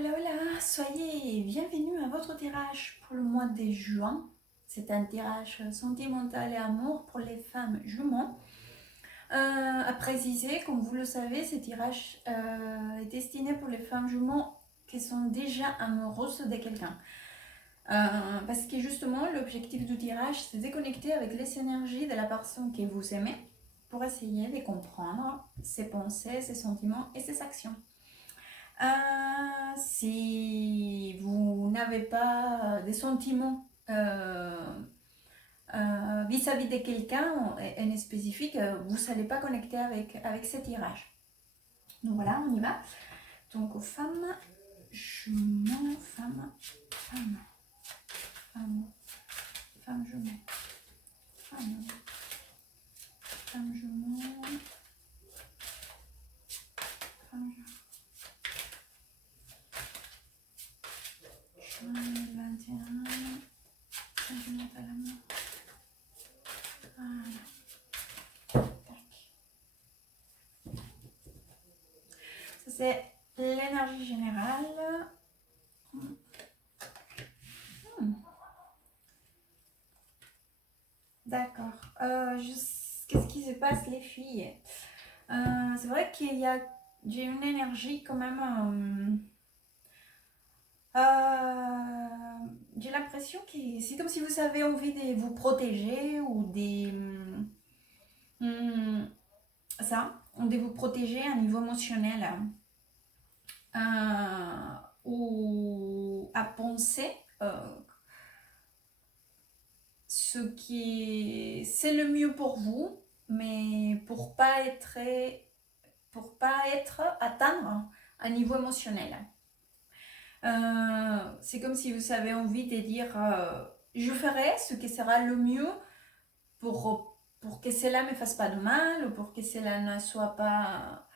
Voilà, voilà, soyez bienvenus à votre tirage pour le mois de juin. C'est un tirage sentimental et amour pour les femmes juments. À préciser, comme vous le savez, ce tirage est destiné pour les femmes juments qui sont déjà amoureuses de quelqu'un. Parce que justement, l'objectif du tirage, c'est de connecter avec les énergies de la personne que vous aimez pour essayer de comprendre ses pensées, ses sentiments et ses actions. Si vous n'avez pas des sentiments vis-à-vis de quelqu'un en spécifique, vous n'allez pas connecter avec ce tirage. Donc voilà, on y va. Donc aux femmes, jumeaux, femmes, jumeaux, femmes jumeaux, juin 2021, sentimental amour. Voilà. Ça c'est l'énergie générale. D'accord. Qu'est-ce qui se passe, les filles? C'est vrai j'ai une énergie quand même. J'ai l'impression que c'est comme si vous avez envie de vous protéger ou de vous protéger à niveau émotionnel. Ou à penser ce qui c'est le mieux pour vous, mais pour pas atteindre un niveau émotionnel. C'est comme si vous avez envie de dire je ferai ce qui sera le mieux pour que cela me fasse pas de mal, ou pour que cela ne soit pas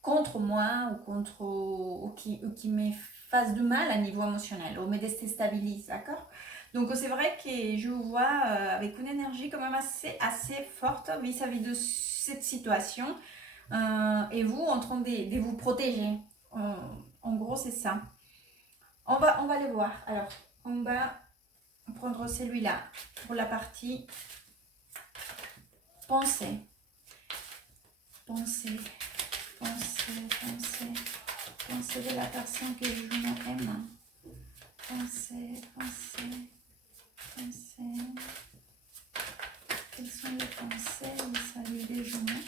contre moi ou qui me fasse du mal à niveau émotionnel ou me déstabilise, d'accord? Donc c'est vrai que je vous vois avec une énergie quand même assez forte vis-à-vis de cette situation et vous en train de vous protéger. En gros, c'est ça. On va les voir. Alors, on va prendre celui-là pour la partie pensée. Pensée de la personne que je m'aime. Pensée. Quelles sont les pensées vis-à-vis des jumeaux?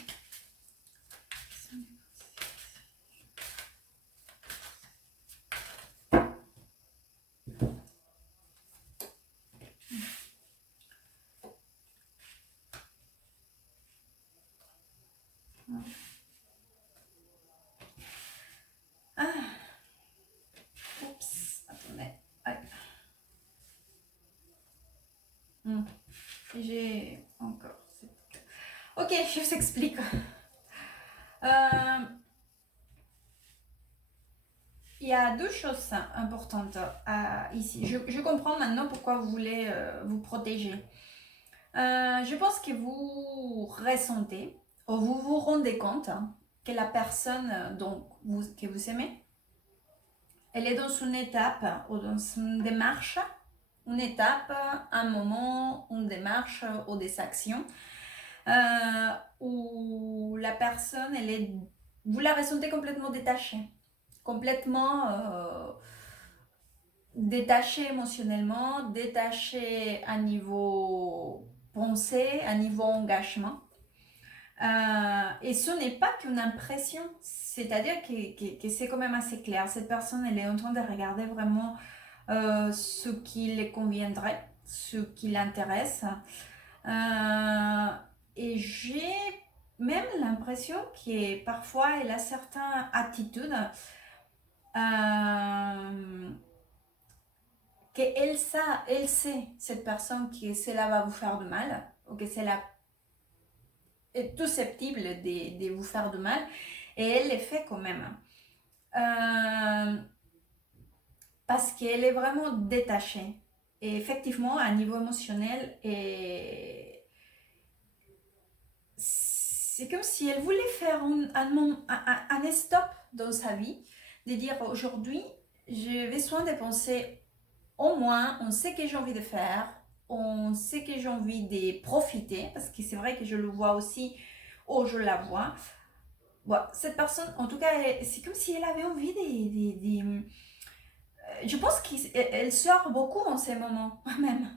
Oups, attendez. J'ai encore. Ok, je vous explique. Il y a deux choses importantes ici. Je comprends maintenant pourquoi vous voulez vous protéger. Je pense que vous ressentez ou vous vous rendez compte que la personne que vous aimez, elle est dans une étape ou dans une démarche, un moment, une démarche ou des actions où la personne, vous la ressentez complètement détachée. Complètement détaché émotionnellement, détaché à niveau pensée, à niveau engagement. Et ce n'est pas qu'une impression, c'est-à-dire que c'est quand même assez clair. Cette personne, elle est en train de regarder vraiment ce qui lui conviendrait, ce qui l'intéresse. Et j'ai même l'impression que parfois elle a certaines attitudes qu'elle sait, cette personne, que cela va vous faire de mal, ou que cela est susceptible de vous faire de mal, et elle le fait quand même. Parce qu'elle est vraiment détachée. Et effectivement, à niveau émotionnel, c'est comme si elle voulait faire un stop dans sa vie, de dire aujourd'hui, j'ai besoin de penser au moins, on sait que j'ai envie de faire, on sait que j'ai envie de profiter, parce que c'est vrai que je le vois aussi, ou je la vois. Bon, cette personne, en tout cas, c'est comme si elle avait envie je pense qu'elle sort beaucoup en ces moments, même.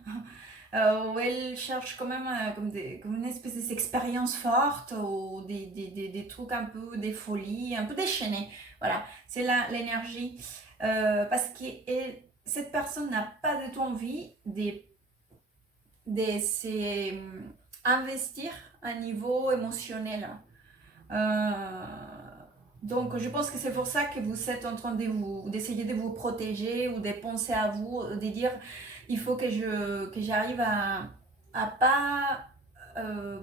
Où elle cherche quand même comme une espèce d'expérience forte ou des trucs un peu des folies, un peu déchaînés. Voilà, c'est là l'énergie. Parce que cette personne n'a pas du tout envie de s'investir à un niveau émotionnel. Euh, donc je pense que c'est pour ça que vous êtes en train d'essayer de vous protéger ou de penser à vous, de dire il faut que j'arrive à pas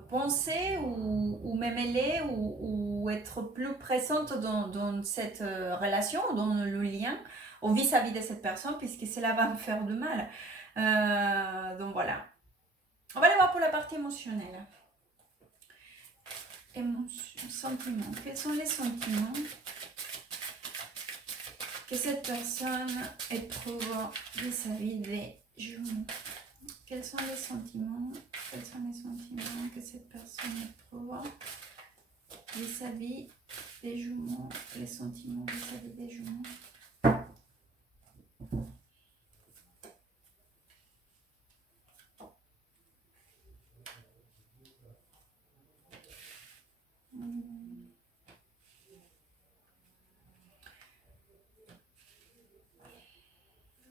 penser ou me mêler ou être plus présente dans cette relation, dans le lien, ou vis-à-vis de cette personne, puisque cela va me faire de mal. Donc voilà. On va aller voir pour la partie émotionnelle. Émotions, sentiments. Quels sont les sentiments que cette personne éprouve vis-à-vis des jumeaux? Quels sont les sentiments que cette personne éprouve vis-à-vis des jumeaux? Les sentiments vis-à-vis des jumeaux.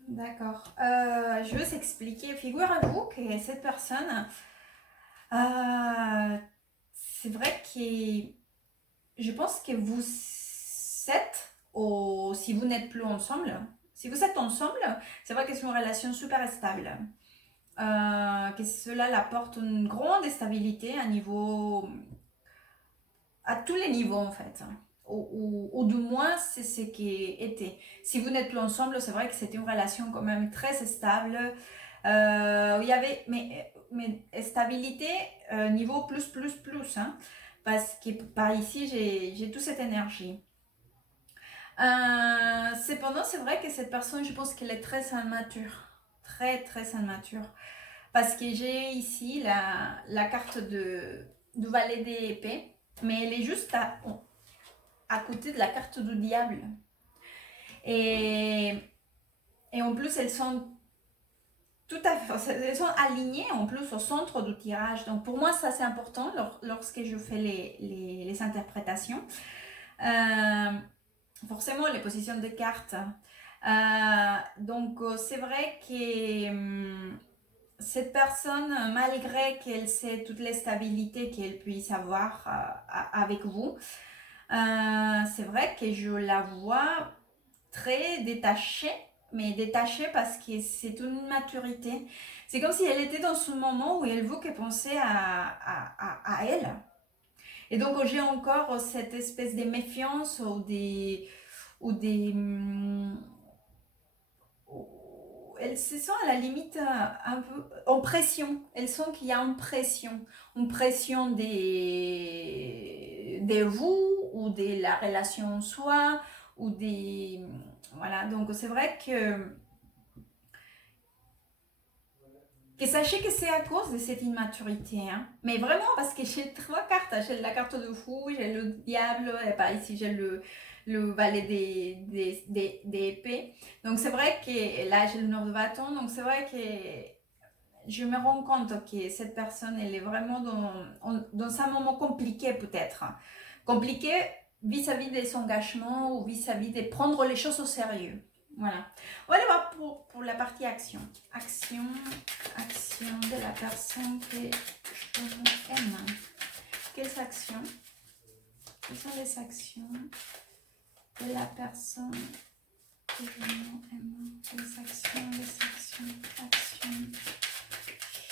D'accord. Je vais s'expliquer. Figurez-vous que cette personne, c'est vrai que je pense que vous êtes, ou si vous n'êtes plus ensemble, si vous êtes ensemble, c'est vrai que c'est une relation super stable. Que cela apporte une grande stabilité à tous les niveaux en fait. Ou du moins, c'est ce qui était. Si vous n'êtes plus ensemble, c'est vrai que c'était une relation quand même très stable. Il y avait, mais stabilité niveau plus, plus, plus. Hein, parce que par ici, j'ai toute cette énergie. Cependant, c'est vrai que cette personne, je pense qu'elle est très immature. Très, très immature. Parce que j'ai ici la carte du valet des épées, mais elle est juste à côté de la carte du diable. Et, et en plus, elles sont tout à fait, elles sont alignées en plus au centre du tirage. Donc pour moi, ça c'est important lorsque je fais les interprétations. Euh, Forcément, les positions de cartes. Donc c'est vrai que cette personne, malgré qu'elle sait toutes les stabilités qu'elle puisse avoir avec vous, c'est vrai que je la vois très détachée, mais détachée parce que c'est une maturité. C'est comme si elle était dans ce moment où elle veut que penser à elle. Et donc j'ai encore cette espèce de méfiance ou des elles se sentent à la limite un peu en pression. Elles sentent qu'il y a une pression des vous ou de la relation en soi ou des voilà. Donc c'est vrai que sachez que c'est à cause de cette immaturité, hein. Mais vraiment parce que j'ai trois cartes, j'ai la carte de fou, j'ai le diable, et par ici j'ai le valet des épées. Donc c'est vrai que là j'ai le nord de bâton, donc c'est vrai que je me rends compte que cette personne elle est vraiment dans un moment compliqué peut-être. Compliqué vis-à-vis des engagements ou vis-à-vis de prendre les choses au sérieux. Voilà. On va aller voir pour la partie action. Action de la personne que je aime. Quelles actions? Quelles sont les actions de la personne que je aime? Les actions.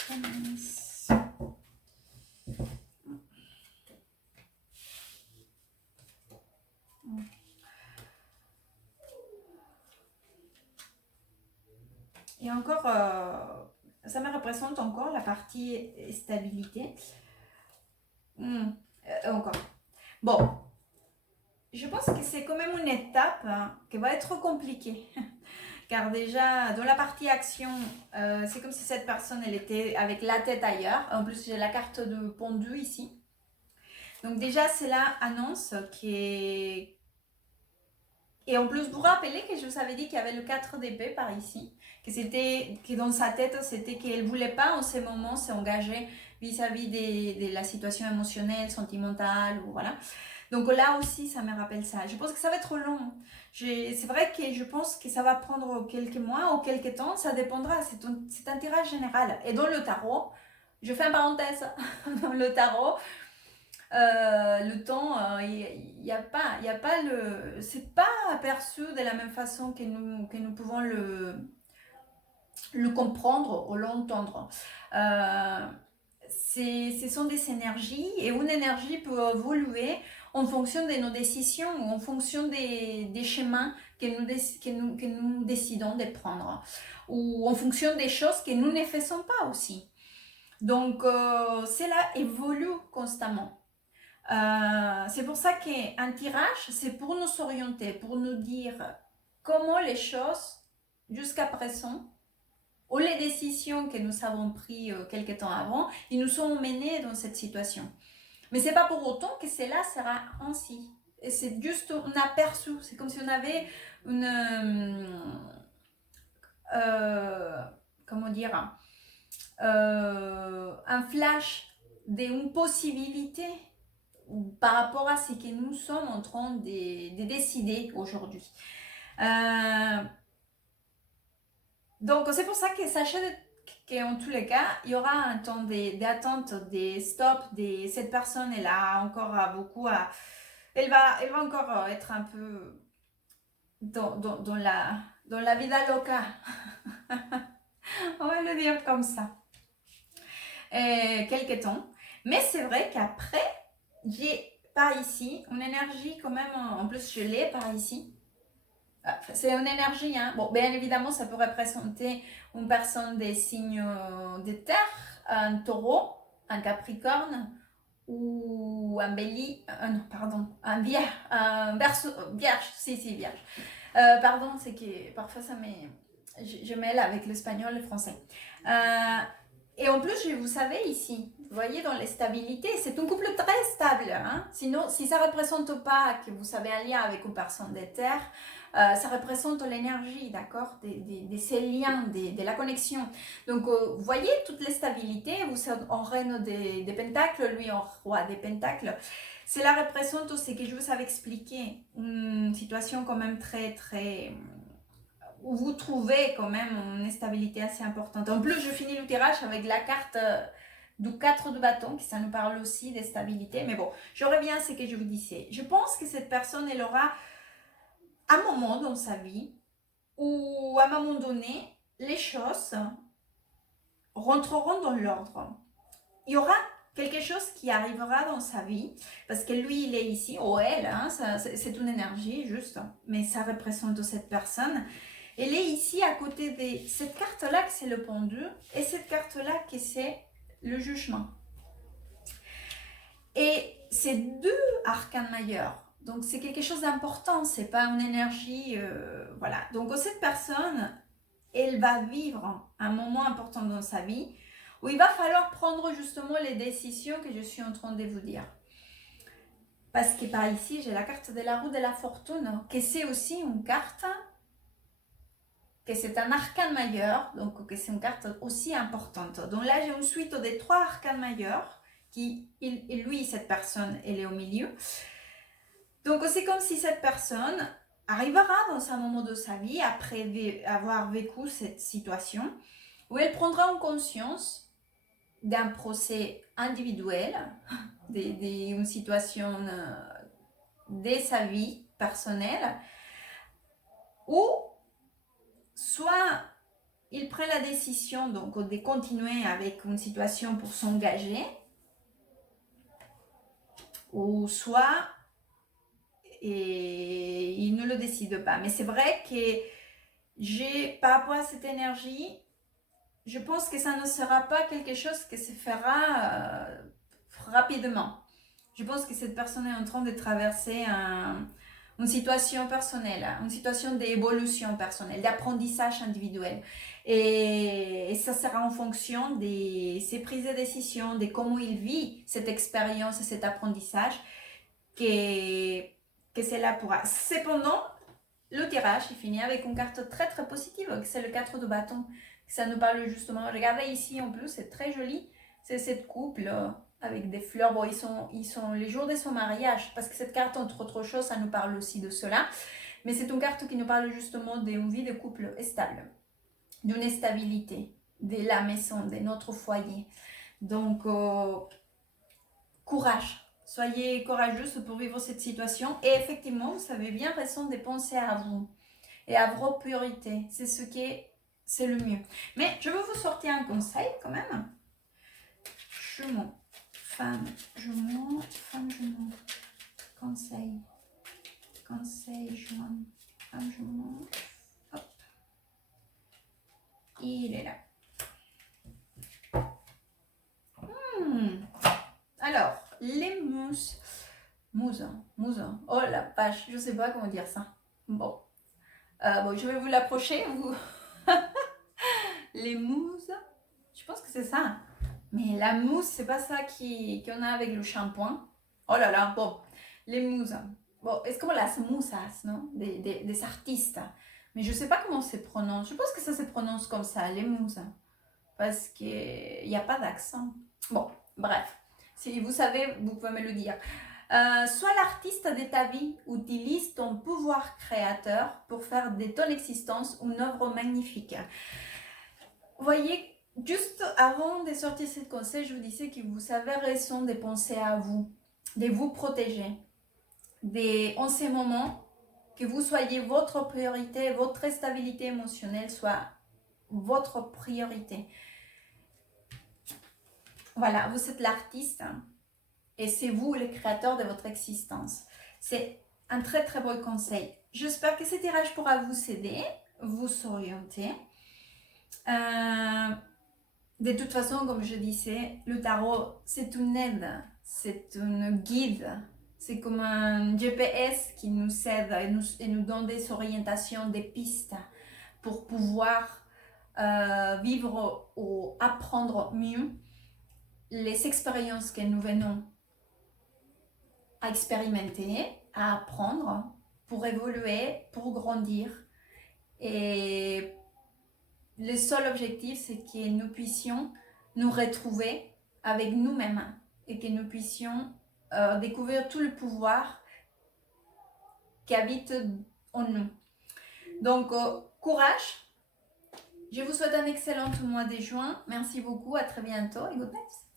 Chamanisme. Et encore, ça me représente encore la partie stabilité. Encore. Bon, je pense que c'est quand même une étape qui va être compliquée. Car déjà, dans la partie action, c'est comme si cette personne, elle était avec la tête ailleurs. En plus, j'ai la carte de pendu ici. Donc déjà, c'est la annonce qui est... Et en plus, vous vous rappelez que je vous avais dit qu'il y avait le 4 d'épée par ici, que dans sa tête, c'était qu'elle ne voulait pas en ces moments s'engager vis-à-vis de la situation émotionnelle, sentimentale, ou voilà. Donc là aussi, ça me rappelle ça. Je pense que ça va être long. C'est vrai que je pense que ça va prendre quelques mois ou quelques temps, ça dépendra, c'est un tirage général. Et dans le tarot, je fais une parenthèse, dans le tarot, le temps, il n'y a pas c'est pas aperçu de la même façon que nous pouvons le comprendre ou l'entendre. Ce sont des énergies et une énergie peut évoluer en fonction de nos décisions ou en fonction des chemins que nous décidons de prendre ou en fonction des choses que nous ne faisons pas aussi. Donc, cela évolue constamment. C'est pour ça qu'un tirage, c'est pour nous orienter, pour nous dire comment les choses, jusqu'à présent, ou les décisions que nous avons prises quelques temps avant, ils nous sont menés dans cette situation. Mais c'est pas pour autant que cela sera ainsi. Et c'est juste un aperçu. C'est comme si on avait comment dire, un flash d'une possibilité par rapport à ce que nous sommes en train de décider aujourd'hui. Donc c'est pour ça que sachez qu'en tous les cas, il y aura un temps d'attente, des stops, cette personne, elle a encore beaucoup à... Elle va encore être un peu dans la vida loca. On va le dire comme ça. Quelques temps. Mais c'est vrai qu'après, j'ai par ici une énergie quand même, en plus je l'ai par ici. C'est une énergie, hein. Bon, bien évidemment, ça peut représenter une personne des signes de terre, un taureau, un capricorne ou un bélier, non, pardon, un vierge, un vierge, si, vierge. Pardon, c'est que parfois je mêle avec l'espagnol et le français. Et en plus, vous savez ici, vous voyez dans les stabilités, c'est un couple très stable. Hein? Sinon, si ça ne représente pas que vous avez un lien avec une personne de terre, ça représente l'énergie, d'accord, de ces liens, de la connexion. Donc, vous voyez toutes les stabilités, vous êtes en reine des pentacles, lui en roi des pentacles. Cela représente aussi, que je vous avais expliqué, une situation quand même très, très... où vous trouvez quand même une stabilité assez importante. En plus, je finis le tirage avec la carte du 4 de bâton, qui ça nous parle aussi de stabilité. Mais bon, je reviens à ce que je vous disais. Je pense que cette personne, elle aura un moment dans sa vie où, à un moment donné, les choses rentreront dans l'ordre. Il y aura quelque chose qui arrivera dans sa vie, parce que lui, il est ici, ou elle, hein, c'est une énergie juste, mais ça représente cette personne. Elle est ici à côté de cette carte-là que c'est le pendu, et cette carte-là que c'est le jugement. Et c'est deux arcanes majeurs. Donc c'est quelque chose d'important, c'est pas une énergie, voilà. Donc cette personne, elle va vivre un moment important dans sa vie où il va falloir prendre justement les décisions que je suis en train de vous dire. Parce que par ici, j'ai la carte de la roue de la fortune, que c'est aussi une carte, que c'est un arcane majeur, donc que c'est une carte aussi importante. Donc là, j'ai une suite des 3 arcanes majeurs, et lui, cette personne, elle est au milieu. Donc c'est comme si cette personne arrivera dans un moment de sa vie, après avoir vécu cette situation, où elle prendra en conscience d'un procès individuel, d'une situation de sa vie personnelle, où soit il prend la décision donc, de continuer avec une situation pour s'engager, ou soit il ne le décide pas. Mais c'est vrai que par rapport à cette énergie, je pense que ça ne sera pas quelque chose qui se fera rapidement. Je pense que cette personne est en train de traverser une situation personnelle, une situation d'évolution personnelle, d'apprentissage individuel. Et ça sera en fonction de ses prises de décision, de comment il vit cette expérience et cet apprentissage que cela pourra. Cependant, le tirage il finit avec une carte très très positive, c'est le 4 de bâton. Ça nous parle justement, regardez ici en plus, c'est très joli, c'est cette couple avec des fleurs. Bon, ils sont les jours de son mariage, parce que cette carte, entre autres choses, ça nous parle aussi de cela. Mais c'est une carte qui nous parle justement d'une vie de couple stable, d'une stabilité, de la maison, de notre foyer. Donc, courage. Soyez courageuse pour vivre cette situation. Et effectivement, vous avez bien raison de penser à vous et à vos priorités. C'est le mieux. Mais je veux vous sortir un conseil quand même. Jumeaux, femme, jumeaux, conseil, jumeaux, femme, jumeaux, hop, il est là. Alors, les mousses, oh la vache, je sais pas comment dire ça. Bon, je vais vous l'approcher, vous. Les mousses, je pense que c'est ça. Mais la mousse, c'est pas ça qu'on a avec le shampoing. Oh là là, bon, les mousses. Bon, est-ce qu'on las musas, non? Des artistes. Mais je sais pas comment se prononce. Je pense que ça se prononce comme ça, les mousses. Parce qu'il n'y a pas d'accent. Bon, bref. Si vous savez, vous pouvez me le dire. Soit l'artiste de ta vie utilise ton pouvoir créateur pour faire de ton existence une œuvre magnifique. Vous voyez, juste avant de sortir ce conseil, je vous disais que vous avez raison de penser à vous, de vous protéger. En ces moments, que vous soyez votre priorité, votre stabilité émotionnelle soit votre priorité. Voilà, vous êtes l'artiste et c'est vous le créateur de votre existence. C'est un très très beau conseil. J'espère que ce tirage pourra vous aider, vous orienter. De toute façon, comme je disais, le tarot, c'est une aide, c'est une guide, c'est comme un GPS qui nous aide et nous donne des orientations, des pistes pour pouvoir vivre ou apprendre mieux les expériences que nous venons à expérimenter, à apprendre pour évoluer, pour grandir. Et le seul objectif, c'est que nous puissions nous retrouver avec nous-mêmes et que nous puissions découvrir tout le pouvoir qui habite en nous. Donc, courage. Je vous souhaite un excellent mois de juin. Merci beaucoup, à très bientôt et good night.